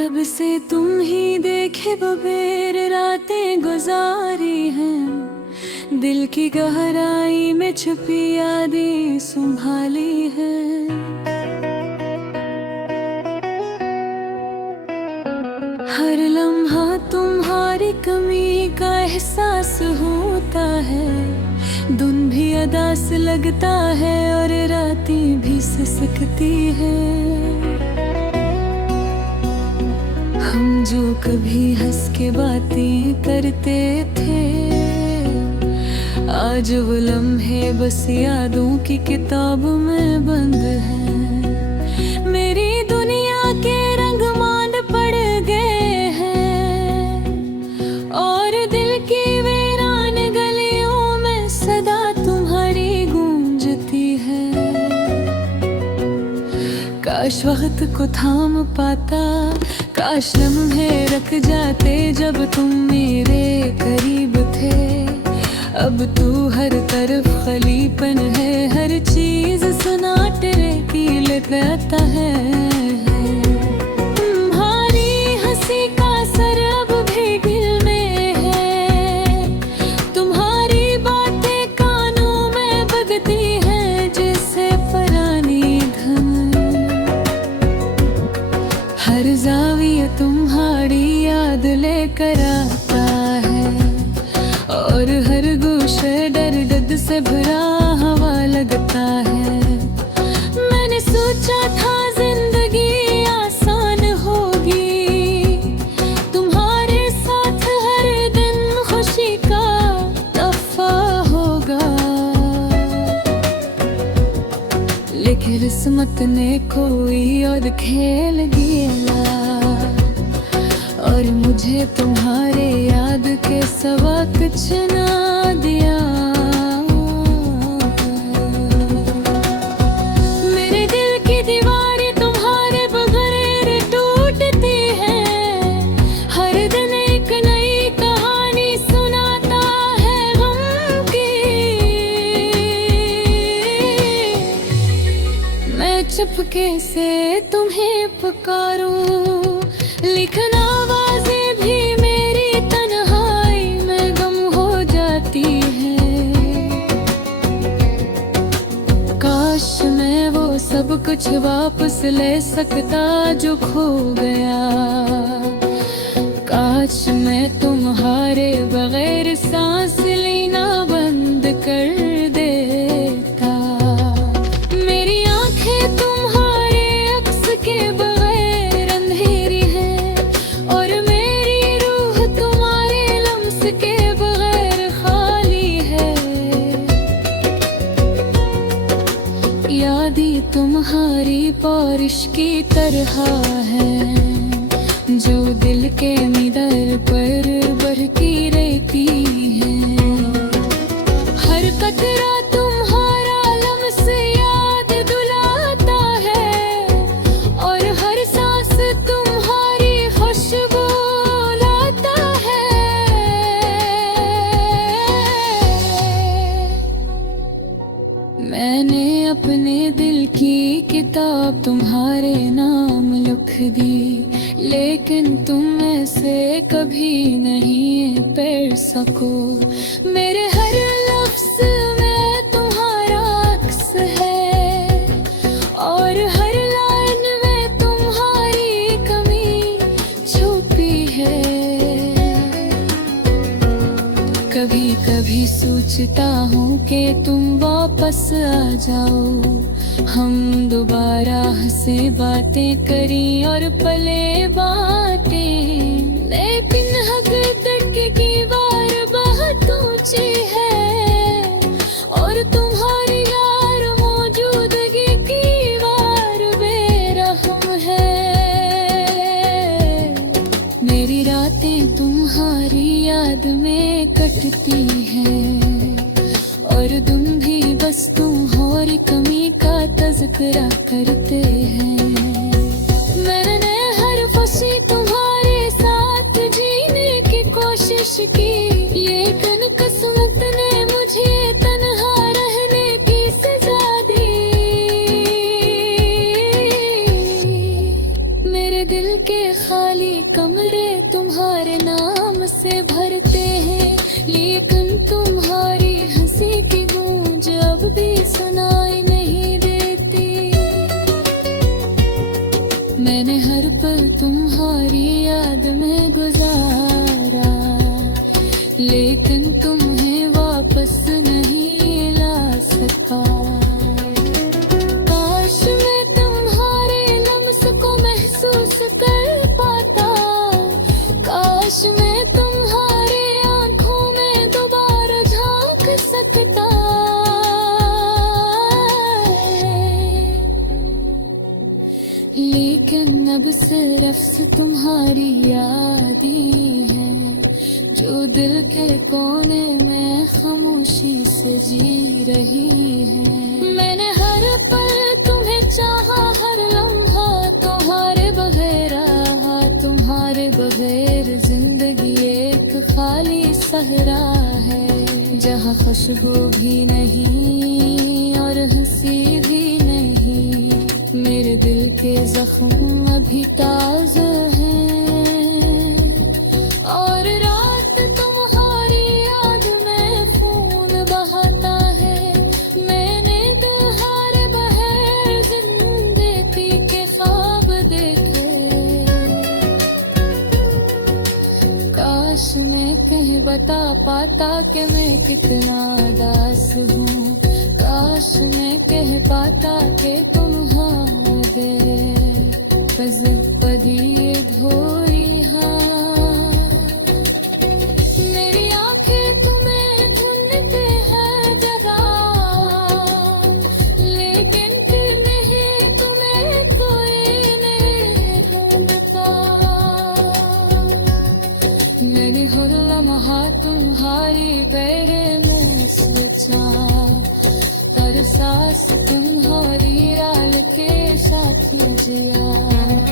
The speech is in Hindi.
कब से तुम ही देखे बगैर रातें गुजारी हैं, दिल की गहराई में छुपी यादें संभाली है। हर लम्हा तुम्हारी कमी का एहसास होता है, दिन भी अदास लगता है और रातें भी सिसकती है। हम जो कभी हंस के बातें करते थे, आज वो लम्हे बस यादों की किताब में बंद हैं। मेरी दुनिया के रंग मान पड़ गए हैं और दिल की वीरान गलियों में सदा तुम्हारी गूंजती है। काश वक्त को थाम पाता, काश लम्हे रख जाते जब तुम मेरे करीब थे। अब तू हर तरफ खलीपन है, हर चीज सन्नाटे की लगाता है। तुम्हारी हंसी का असर अब भी दिल में है, तुम्हारी बातें कानों में बजती हैं जैसे पुरानी धुन। हर जाविया तुम्हारी याद लेकर आता है और हर गोशे डर दर्द से भरा हवा लगता है। मैंने सोचा था जिंदगी आसान होगी, तुम्हारे साथ हर दिन खुशी का तोहफा होगा। लेकिन किस्मत ने कोई और खेल दिया और मुझे तुम्हारे याद के सिवा कुछ ना दिया। मेरे दिल की दीवारें तुम्हारे बगैर टूटती हैं, हर दिन एक नई कहानी सुनाता है गम की। मैं चुपके से तुम्हें पुकारूं, लिखना आवाज़ें भी मेरी तन्हाई में गम हो जाती है। काश मैं वो सब कुछ वापस ले सकता जो खो गया, काश मैं तुम्हारे बगैर सांस लेना बंद कर देता। मेरी आंखें तुम्हारे अक्स के बगैर अंधेरी है और मेरी रूह तुम्हारे लम्स के बगैर खाली है। यादें तुम्हारी बारिश की तरह है जो दिल के मिदर पर बरकी रहती है। हर कतरा तुम्हारा लम्स याद दिलाता है और हर सांस तुम्हारी खुशबू लाता है। मैंने अपने दिल की किताब तुम्हारे नाम लिख दी, लेकिन तुम ऐसे कभी नहीं पढ़ सको। मेरे हर लफ्ज़ में तुम्हारा अक्स है और हर लाइन में तुम्हारी कमी छुपी है। कभी कभी सोचता हूँ कि तुम वापस आ जाओ, हम दोबारा हंसे बातें करी और पले बातें। लेकिन हकीकत की बार बहुत ऊंची है और तुम्हारी यार मौजूदगी की बार बेरहम है। मेरी रातें तुम्हारी याद में कटती हैं और तुम भी बस तुम्हारी कमी का तज़किरा करते हैं। मैंने हर खुशी तुम्हारे साथ जीने की कोशिश की, लेकिन किस्मत ने मुझे तन्हा रहने की सजा दी। मेरे दिल के खाली से भरते हैं, लेकिन तुम्हारी हंसी की गूंज अब भी सुनाई नहीं देती। मैंने हर पल तुम्हारी याद में गुजारा, लेकिन तुम्हें वापस नहीं ला सका। काश मैं तुम्हारे लम्स को महसूस कर पाता, काश मैं तुम्हारे आंखों में दोबारा झांक सकता। लेकिन अब सिर्फ तुम्हारी याद ही है जो दिल के कोने में खामोशी से जी रही है। मैंने हर पल तुम्हें चाहा, हर लम्हा तुम्हारे बगैर रहा, तुम्हारे बगैर जिंदगी एक खाली सहरा है, जहाँ खुशबू भी नहीं और हंसी भी नहीं। मेरे दिल के जख्म अभी ताज़ा हैं और रात तुम्हारी याद में खून बहाता है। मैंने तुम्हारे बगैर जिंदगी के ख्वाब देखे, काश मैं कहीं बता पाता कि मैं कितना दास हूँ, काश मैं कह पाता कि तुम्हारे पदी धोरी हाँ। मेरी आंखें तुम्हें ढूंढते हैं जरा, लेकिन फिर नहीं तुम्हें कोई नहीं ढूंढता। मेरी हर लम्हा तुम्हारी बहरे में सोचा, हर सांस तुम्हारी याद के साथ जिया।